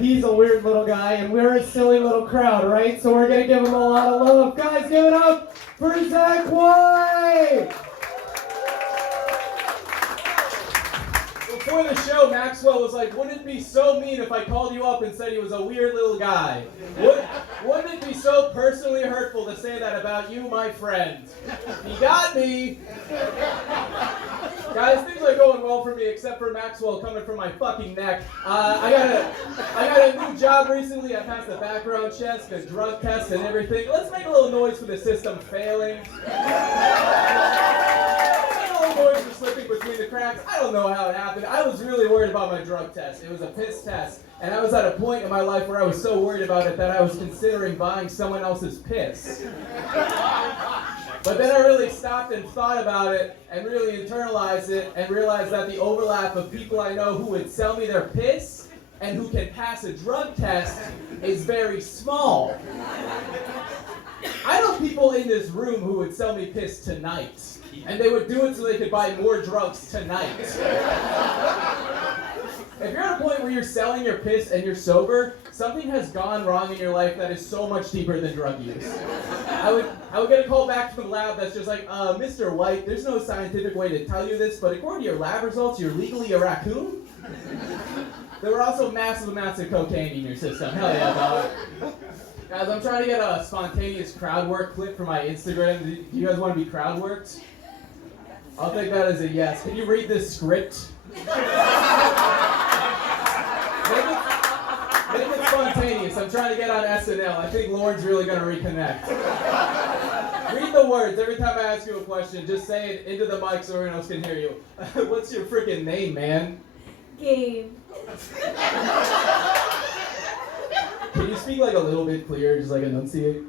He's a weird little guy, and we're a silly little crowd, right? So we're gonna give him a lot of love. Guys, give it up for Zack. Before the show, Maxwell was like, wouldn't it be so mean if I called you up and said he was a weird little guy? Wouldn't it be so personally hurtful to say that about you, my friend? He got me. Guys, things are going well for me except for Maxwell coming from my fucking neck. I got a new job recently. I passed the background check, the drug test, and everything. Let's make a little noise for the system failing. Noise for slipping between the cracks. I don't know how it happened. I was really worried about my drug test. It was a piss test. And I was at a point in my life where I was so worried about it that I was considering buying someone else's piss. But then I really stopped and thought about it and really internalized it and realized that the overlap of people I know who would sell me their piss and who can pass a drug test is very small. I know people in this room who would sell me piss tonight. And they would do it so they could buy more drugs tonight. If you're at a point where you're selling your piss and you're sober, something has gone wrong in your life that is so much deeper than drug use. I would get a call back from the lab that's just like, Mr. White, there's no scientific way to tell you this, but according to your lab results, you're legally a raccoon? There were also massive amounts of cocaine in your system. Hell yeah, dog. Guys, I'm trying to get a spontaneous crowd work clip for my Instagram. Do you guys want to be crowd worked? I'll take that as a yes. Can you read this script? Make it spontaneous. I'm trying to get on SNL. I think Lauren's really going to reconnect. Read the words. Every time I ask you a question, just say it into the mic so everyone else can hear you. What's your freaking name, man? Gabe. Can you speak like a little bit clearer, just like enunciate?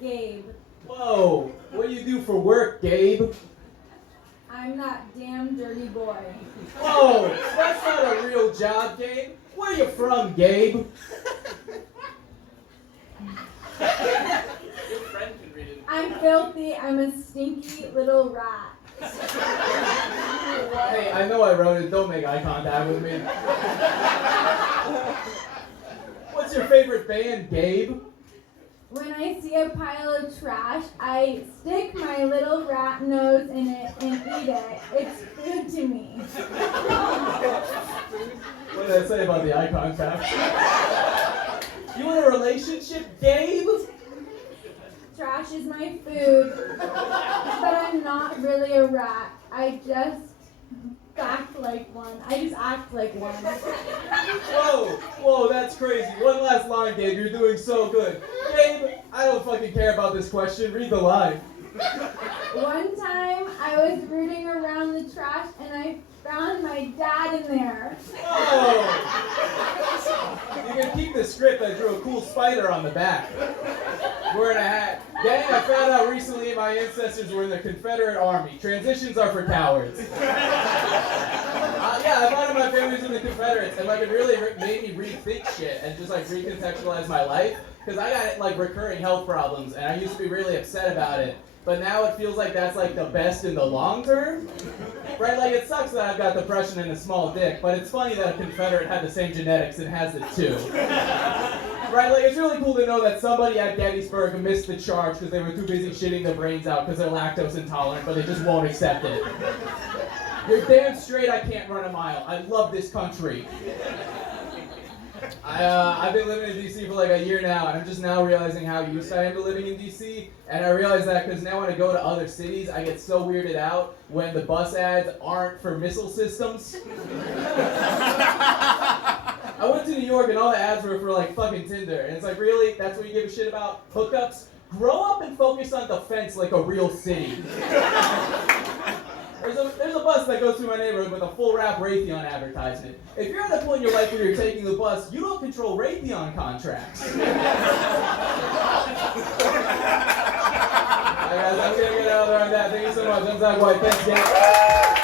Gabe. Whoa. What do you do for work, Gabe? I'm that damn dirty boy. Whoa, that's not a real job, Gabe. Where are you from, Gabe? Your friend can read it. I'm filthy. I'm a stinky little rat. Hey, I know I wrote it. Don't make eye contact with me. What's your favorite band, Gabe? When I see a pile of trash, I stick my little rat nose in it and eat it. It's food to me. What did I say about the eye contact? You in a relationship, Gabe? Trash is my food, but I'm not really a rat. I just act like one. Whoa, that's crazy. One last line, Gabe. You're doing so good. Gabe, I don't fucking care about this question. Read the line. One time, I was rooting around the trash and I found my dad in there. Whoa! You can keep the script. I drew a cool spider on the back. Wearing a hat. Gang, I found out recently my ancestors were in the Confederate Army. Transitions are for cowards. Yeah, a lot of my family's in the Confederates, and like it really made me rethink shit and just like recontextualize my life. Because I got like recurring health problems, and I used to be really upset about it. But now it feels like that's like the best in the long term. Right, like it sucks that I've got depression and a small dick, but it's funny that a Confederate had the same genetics and has it too. Right, like it's really cool to know that somebody at Gettysburg missed the charge because they were too busy shitting their brains out because they're lactose intolerant, but they just won't accept it. You're damn straight I can't run a mile. I love this country. I've been living in DC for like a year now, and I'm just now realizing how used I am to living in DC. And I realize that because now when I go to other cities, I get so weirded out when the bus ads aren't for missile systems. I went to New York and all the ads were for like fucking Tinder, and it's like, really? That's what you give a shit about? Hookups? Grow up and focus on defense like a real city. There's a bus that goes through my neighborhood with a full wrap Raytheon advertisement. If you're at a point in your life where you're taking the bus, you don't control Raytheon contracts. Alright guys, I'm gonna get out there on that. Thank you so much. I'm Zack White. Thanks, gang.